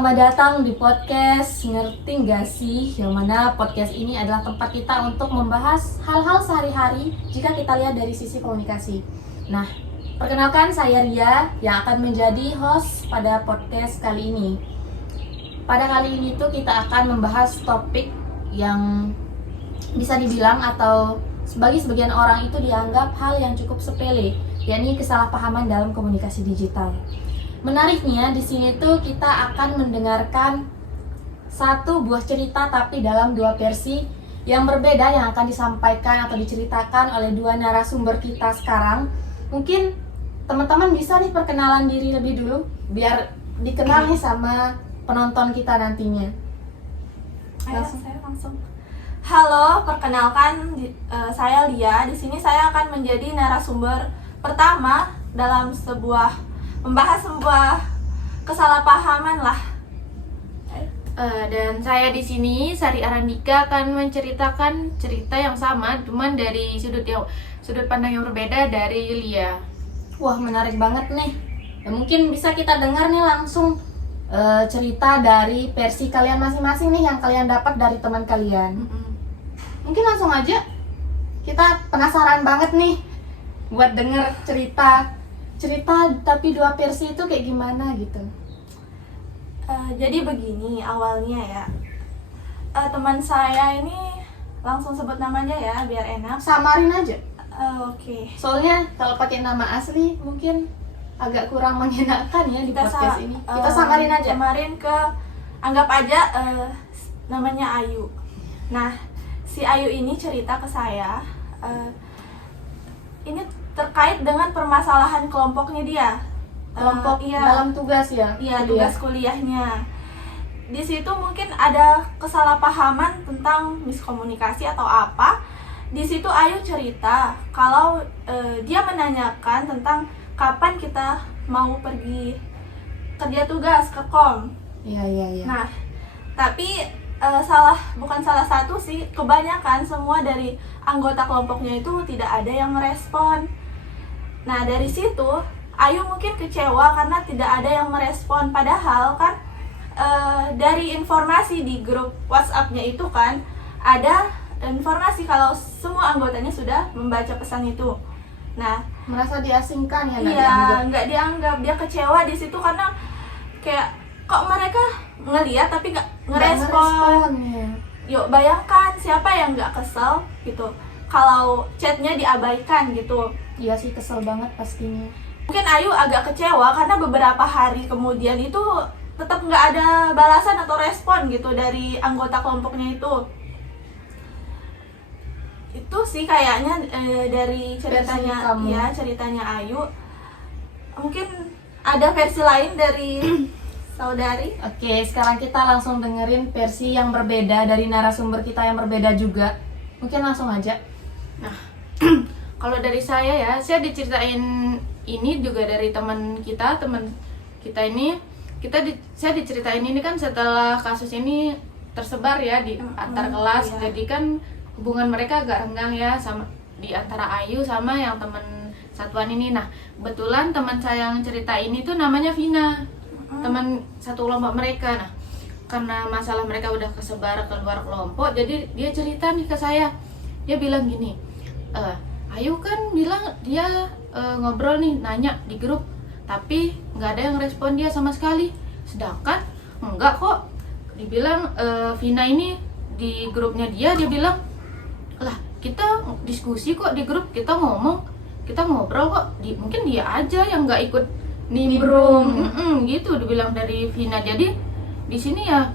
selamat datang di podcast Ngerti Nggak Sih? Yang mana podcast ini adalah tempat kita untuk membahas hal-hal sehari-hari jika kita lihat dari sisi komunikasi. Nah, perkenalkan saya Ria yang akan menjadi host pada podcast kali ini. Pada kali ini tuh kita akan membahas topik yang bisa dibilang atau bagi sebagian orang itu dianggap hal yang cukup sepele, yakni kesalahpahaman dalam komunikasi digital. Menariknya di sini tuh kita akan mendengarkan satu buah cerita tapi dalam dua versi yang berbeda yang akan disampaikan atau diceritakan oleh dua narasumber kita sekarang. Mungkin teman-teman bisa nih perkenalan diri lebih dulu biar dikenal nih sama penonton kita nantinya. Saya langsung. Halo, perkenalkan saya Lia. Di sini saya akan menjadi narasumber pertama dalam membahas sebuah kesalahpahaman lah. Dan saya di sini Sari Arandika akan menceritakan cerita yang sama, cuman dari sudut pandang yang berbeda dari Lia. Wah, menarik banget nih. Ya, mungkin bisa kita dengar nih langsung cerita dari versi kalian masing-masing nih yang kalian dapat dari teman kalian. Mungkin langsung aja, kita penasaran banget nih buat denger cerita tapi dua versi itu kayak gimana gitu. Jadi begini awalnya ya. Teman saya ini langsung sebut namanya ya biar enak. Samarin aja. Oke. Soalnya kalau pakai nama asli mungkin agak kurang mengenakan ya di podcast ini. Kita samarin aja. Anggap aja namanya Ayu. Nah, si Ayu ini cerita ke saya. Ini terkait dengan permasalahan kelompoknya dia. Kelompok iya, dalam tugas ya? Iya, tugas kuliahnya. Di situ mungkin ada kesalahpahaman tentang miskomunikasi atau apa. Di situ Ayu cerita kalau dia menanyakan tentang kapan kita mau pergi kerja tugas ke kom. Iya. Nah, tapi bukan salah satu sih, kebanyakan semua dari anggota kelompoknya itu tidak ada yang merespon. Nah, dari situ Ayu mungkin kecewa karena tidak ada yang merespon, padahal kan dari informasi di grup WhatsApp-nya itu kan ada informasi kalau semua anggotanya sudah membaca pesan itu. Nah, merasa diasingkan ya? Nggak dianggap. Dia kecewa di situ karena kayak kok mereka ngeliat tapi nggak ngerespon. Ya. Yuk bayangkan siapa yang nggak kesel gitu kalau chatnya diabaikan gitu. Iya sih, kesel banget pastinya. Mungkin Ayu agak kecewa karena beberapa hari kemudian itu tetap nggak ada balasan atau respon gitu dari anggota kelompoknya itu. Itu sih kayaknya dari ceritanya Ayu. Mungkin ada versi lain dari saudari. Oke, sekarang kita langsung dengerin versi yang berbeda dari narasumber kita yang berbeda juga. Mungkin langsung aja. Nah, kalau dari saya diceritain ini juga dari teman kita ini. Saya diceritain ini kan setelah kasus ini tersebar ya di antar kelas. Iya. Jadi kan hubungan mereka agak renggang ya sama di antara Ayu sama yang teman satuan ini. Nah, kebetulan teman saya yang cerita ini tuh namanya Vina, teman satu kelompok mereka. Nah, karena masalah mereka udah kesebar ke luar kelompok, jadi dia cerita nih ke saya. Dia bilang gini, Ayu kan bilang dia ngobrol nih, nanya di grup, tapi nggak ada yang respon dia sama sekali. Sedangkan enggak kok, dibilang Vina ini di grupnya dia bilang, lah kita diskusi kok di grup, kita ngobrol kok, mungkin dia aja yang nggak ikut nimbrung. Gitu dibilang dari Vina. Jadi di sini ya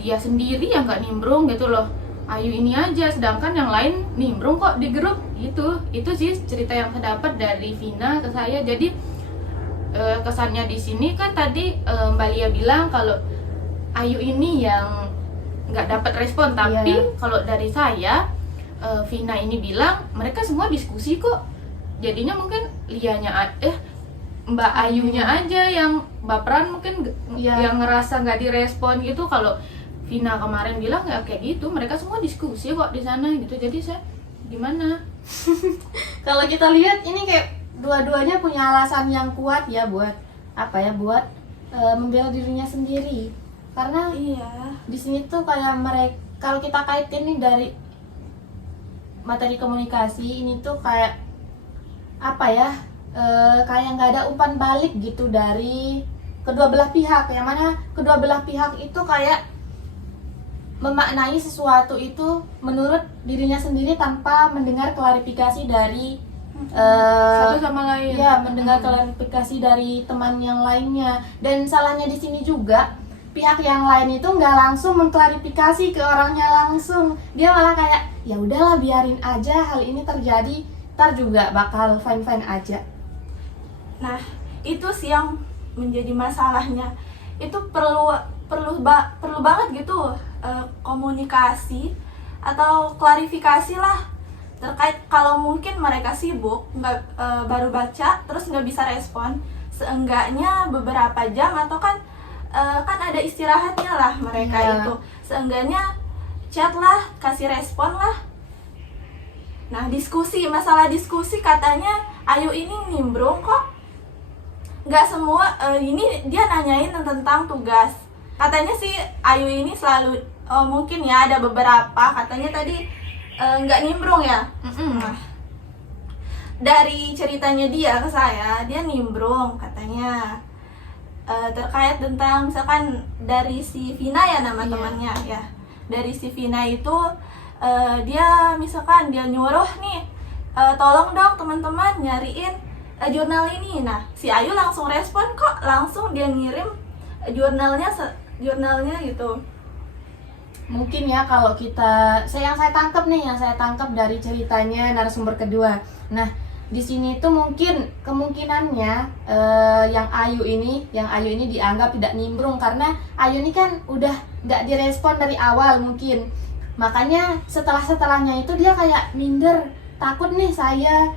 dia sendiri yang nggak nimbrung gitu loh, Ayu ini aja, sedangkan yang lain nimbrung kok di grup gitu. Itu sih cerita yang saya dapat dari Vina ke saya. Jadi kesannya di sini kan tadi Mbak Lia bilang kalau Ayu ini yang nggak dapat respon, tapi kalau dari saya Vina ini bilang mereka semua diskusi kok. Jadinya mungkin Mbak Ayunya aja yang baperan mungkin yang ngerasa nggak direspon gitu. Kalau Vina kemarin bilang ya kayak gitu, mereka semua diskusi kok di sana gitu. Jadi saya gimana? Kalau kita lihat ini kayak dua-duanya punya alasan yang kuat ya buat membela dirinya sendiri. Karena Iya. di sini tuh kayak mereka, kalau kita kaitin nih dari materi komunikasi ini tuh kayak apa ya, kayak nggak ada umpan balik gitu dari kedua belah pihak, yang mana kedua belah pihak itu kayak memaknai sesuatu itu menurut dirinya sendiri tanpa mendengar klarifikasi dari Satu sama lain. ya, mendengar klarifikasi dari teman yang lainnya. Dan salahnya di sini juga pihak yang lain itu nggak langsung mengklarifikasi ke orangnya langsung, dia malah kayak ya udahlah biarin aja hal ini terjadi, ntar juga bakal fine fine aja. Nah, itu sih yang menjadi masalahnya. Itu perlu banget gitu komunikasi atau klarifikasi lah terkait, kalau mungkin mereka sibuk nggak baru baca terus nggak bisa respon, seenggaknya beberapa jam atau kan ada istirahatnya lah mereka Iya. itu, seenggaknya chat lah, kasih respon lah. Nah, masalah diskusi katanya Ayu ini nimbrung kok. Nggak semua, ini dia nanyain tentang tugas. Katanya sih Ayu ini selalu, mungkin ya ada beberapa, katanya tadi nggak nimbrung ya. Nah, dari ceritanya dia ke saya, dia nimbrung katanya. Terkait tentang misalkan dari si Vina ya nama Iya. temannya ya. Dari si Vina itu dia misalkan dia nyuruh nih, tolong dong teman-teman nyariin jurnal ini. Nah, si Ayu langsung respon kok, langsung dia ngirim jurnalnya gitu. Mungkin ya kalau yang saya tangkap dari ceritanya narasumber kedua. Nah, di sini tuh mungkin kemungkinannya yang Ayu ini dianggap tidak nimbrung karena Ayu ini kan udah nggak direspon dari awal mungkin. Makanya setelahnya itu dia kayak minder, takut nih saya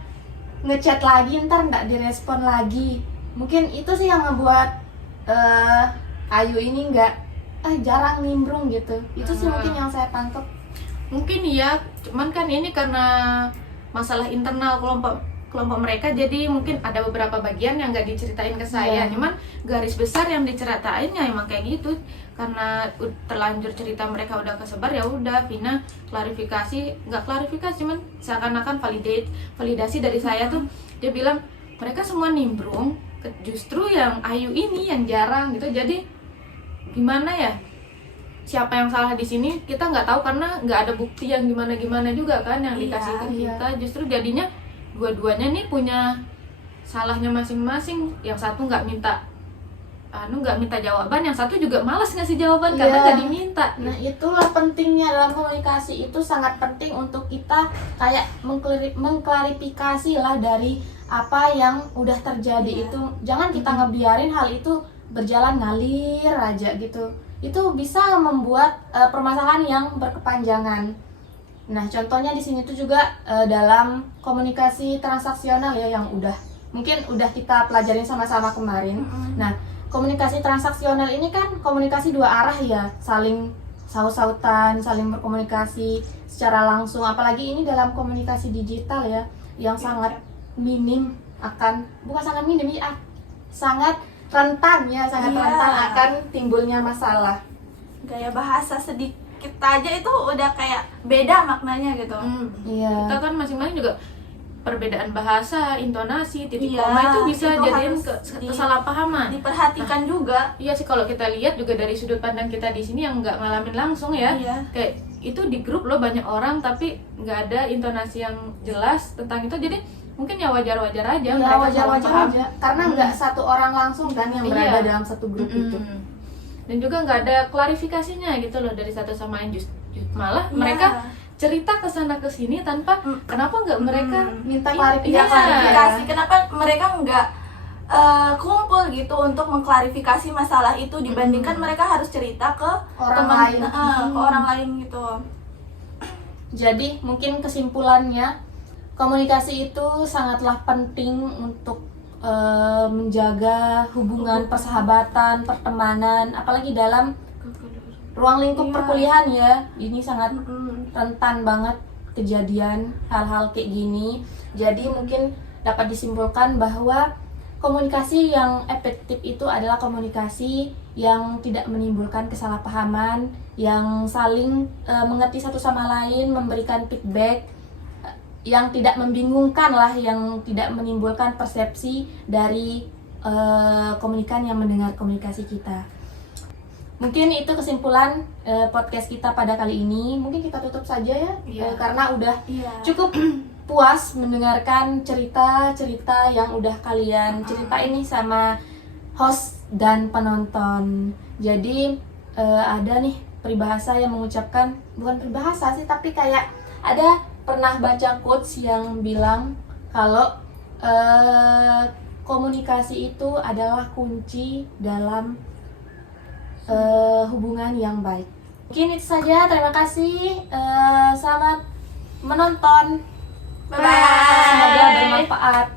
ngechat lagi ntar nggak direspon lagi. Mungkin itu sih yang ngebuat Ayu ini jarang nimbrung gitu. Itu sih mungkin yang saya tangkap. Mungkin iya, cuman kan ini karena masalah internal kelompok mereka, jadi mungkin ada beberapa bagian yang nggak diceritain ke saya. Iya. Cuman garis besar yang diceritain ya emang kayak gitu. Karena terlanjur cerita mereka udah kesebar, ya udah Vina nggak klarifikasi, cuman seakan-akan validasi dari saya tuh. Dia bilang mereka semua nimbrung, justru yang Ayu ini yang jarang gitu. Jadi gimana ya, siapa yang salah di sini kita nggak tahu karena nggak ada bukti yang gimana juga kan yang dikasih ke Iya. kita. Justru jadinya dua-duanya nih punya salahnya masing-masing. Yang satu nggak minta jawaban, yang satu juga malas ngasih jawaban karena Iya. nggak diminta. Nah, itulah pentingnya dalam komunikasi, itu sangat penting untuk kita kayak mengklarifikasi lah dari apa yang udah terjadi. Iya. Itu jangan kita ngebiarin hal itu berjalan ngalir aja gitu. Itu bisa membuat permasalahan yang berkepanjangan. Nah, contohnya di sini tuh juga dalam komunikasi transaksional ya, yang mungkin udah kita pelajarin sama-sama kemarin. Nah, komunikasi transaksional ini kan komunikasi dua arah ya, saling saut-sautan, saling berkomunikasi secara langsung. Apalagi ini dalam komunikasi digital ya, yang sangat minim bukan sangat minim ya, sangat rentan ya, sangat Iya. rentan akan timbulnya masalah. Gaya bahasa sedikit aja itu udah kayak beda maknanya gitu. Iya. Kita kan masing-masing juga perbedaan bahasa, intonasi, titik Iya, koma itu bisa itu jadiin harus kesalahpahaman. Diperhatikan juga. Iya sih, kalau kita lihat juga dari sudut pandang kita di sini yang nggak ngalamin langsung ya. Iya. Kayak itu di grup loh banyak orang tapi nggak ada intonasi yang jelas tentang itu, jadi mungkin ya wajar-wajar aja Ya, mereka wajar-wajar salah paham. aja, karena nggak satu orang langsung kan yang berada Iya. dalam satu grup itu. Dan juga nggak ada klarifikasinya gitu loh dari satu sama lain. Malah Iya. mereka cerita ke sana ke sini tanpa kenapa nggak mereka Minta Iya. klarifikasi. klarifikasi. Kenapa mereka nggak kumpul gitu untuk mengklarifikasi masalah itu, dibandingkan mereka harus cerita ke Orang teman, lain. ke orang lain gitu. Jadi mungkin kesimpulannya, komunikasi itu sangatlah penting untuk menjaga hubungan persahabatan, pertemanan, apalagi dalam ruang lingkup Iya. perkuliahan ya. Ini sangat Mm-mm. rentan banget kejadian hal-hal kayak gini. Jadi mungkin dapat disimpulkan bahwa komunikasi yang efektif itu adalah komunikasi yang tidak menimbulkan kesalahpahaman, yang saling mengerti satu sama lain, memberikan feedback yang tidak membingungkan lah, yang tidak menimbulkan persepsi dari komunikan yang mendengar komunikasi kita. Mungkin itu kesimpulan podcast kita pada kali ini. Mungkin kita tutup saja ya, karena udah cukup puas mendengarkan cerita-cerita yang udah kalian ceritain nih sama host dan penonton. Jadi ada nih peribahasa yang mengucapkan, bukan peribahasa sih, tapi kayak ada pernah baca quotes yang bilang kalau komunikasi itu adalah kunci dalam hubungan yang baik. Mungkin itu saja, terima kasih, selamat menonton. Bye-bye. Semoga bermanfaat.